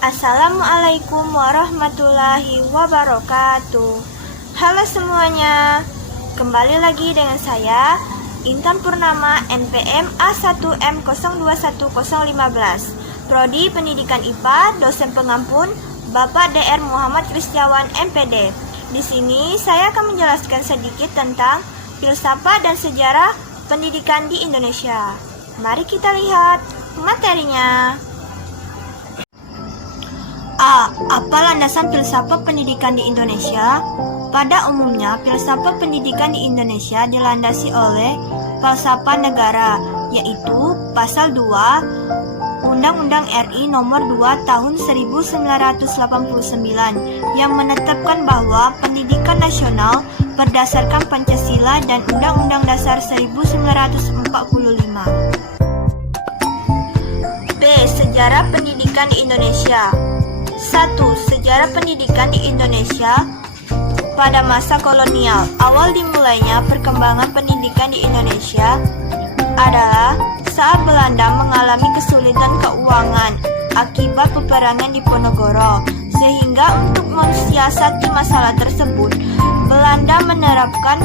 Assalamualaikum warahmatullahi wabarakatuh. Halo semuanya, kembali lagi dengan saya Intan Purnama NPM A1M021015, Prodi Pendidikan IPA, dosen pengampun Bapak Dr. Muhammad Kristiawan MPD. Di sini saya akan menjelaskan sedikit tentang filsafat dan sejarah pendidikan di Indonesia. Mari kita lihat materinya. A. Apa landasan filsafat pendidikan di Indonesia? Pada umumnya, filsafat pendidikan di Indonesia dilandasi oleh falsafah negara, yaitu Pasal 2 Undang-Undang RI Nomor 2 Tahun 1989 yang menetapkan bahwa pendidikan nasional berdasarkan Pancasila dan Undang-Undang Dasar 1945. B. Sejarah pendidikan di Indonesia. 1. Sejarah pendidikan di Indonesia pada masa kolonial. Awal dimulainya perkembangan pendidikan di Indonesia adalah saat Belanda mengalami kesulitan keuangan akibat peperangan di Ponorogo, sehingga untuk mensiasati masalah tersebut, Belanda menerapkan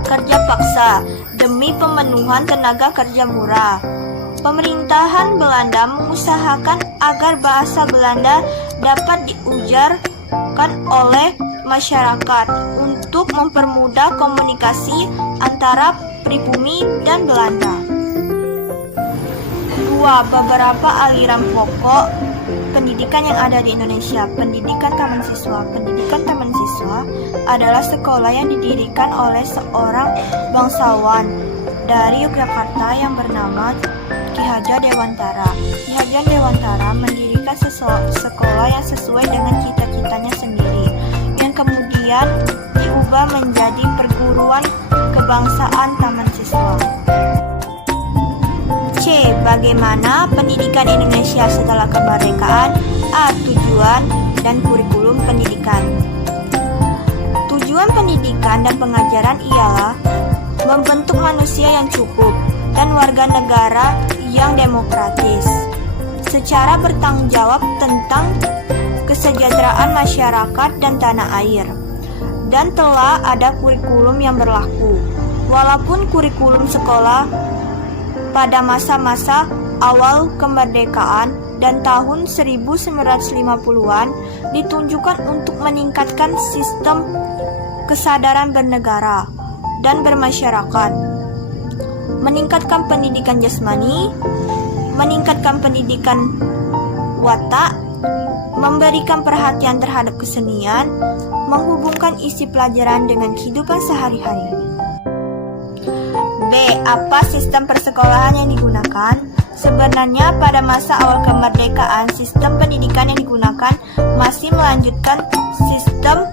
kerja paksa demi pemenuhan tenaga kerja murah. Pemerintahan Belanda mengusahakan agar bahasa Belanda dapat diujarkan oleh masyarakat untuk mempermudah komunikasi antara pribumi dan Belanda. 2. Beberapa aliran pokok pendidikan yang ada di Indonesia. Pendidikan taman siswa. Pendidikan taman siswa adalah sekolah yang didirikan oleh seorang bangsawan dari Yogyakarta yang bernama Ki Hajar Dewantara. Ki Hajar Dewantara mendirikan sekolah yang sesuai dengan cita-citanya sendiri, yang kemudian diubah menjadi perguruan kebangsaan taman siswa. C. Bagaimana pendidikan Indonesia setelah kemerdekaan? A. Tujuan dan kurikulum pendidikan. Tujuan pendidikan dan pengajaran ialah membentuk manusia yang cukup dan warga negara yang demokratis, secara bertanggung jawab tentang kesejahteraan masyarakat dan tanah air. Dan telah ada kurikulum yang berlaku. Walaupun kurikulum sekolah pada masa-masa awal kemerdekaan dan tahun 1950-an ditunjukkan untuk meningkatkan sistem kesadaran bernegara dan bermasyarakat, meningkatkan pendidikan jasmani, meningkatkan pendidikan watak, memberikan perhatian terhadap kesenian, menghubungkan isi pelajaran dengan kehidupan sehari-hari. B. Apa sistem persekolahan yang digunakan? Sebenarnya pada masa awal kemerdekaan, sistem pendidikan yang digunakan masih melanjutkan sistem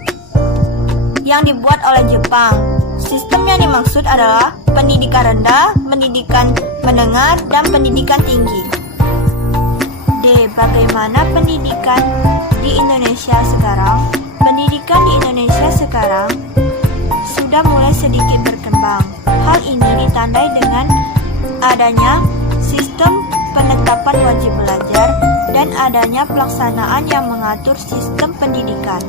yang dibuat oleh Jepang. Sistem yang dimaksud adalah pendidikan rendah, pendidikan menengah, dan pendidikan tinggi. D. Bagaimana pendidikan di Indonesia sekarang? Pendidikan di Indonesia sekarang sudah mulai sedikit berkembang. Hal ini ditandai dengan adanya sistem penetapan wajib belajar dan adanya pelaksanaan yang mengatur sistem pendidikan.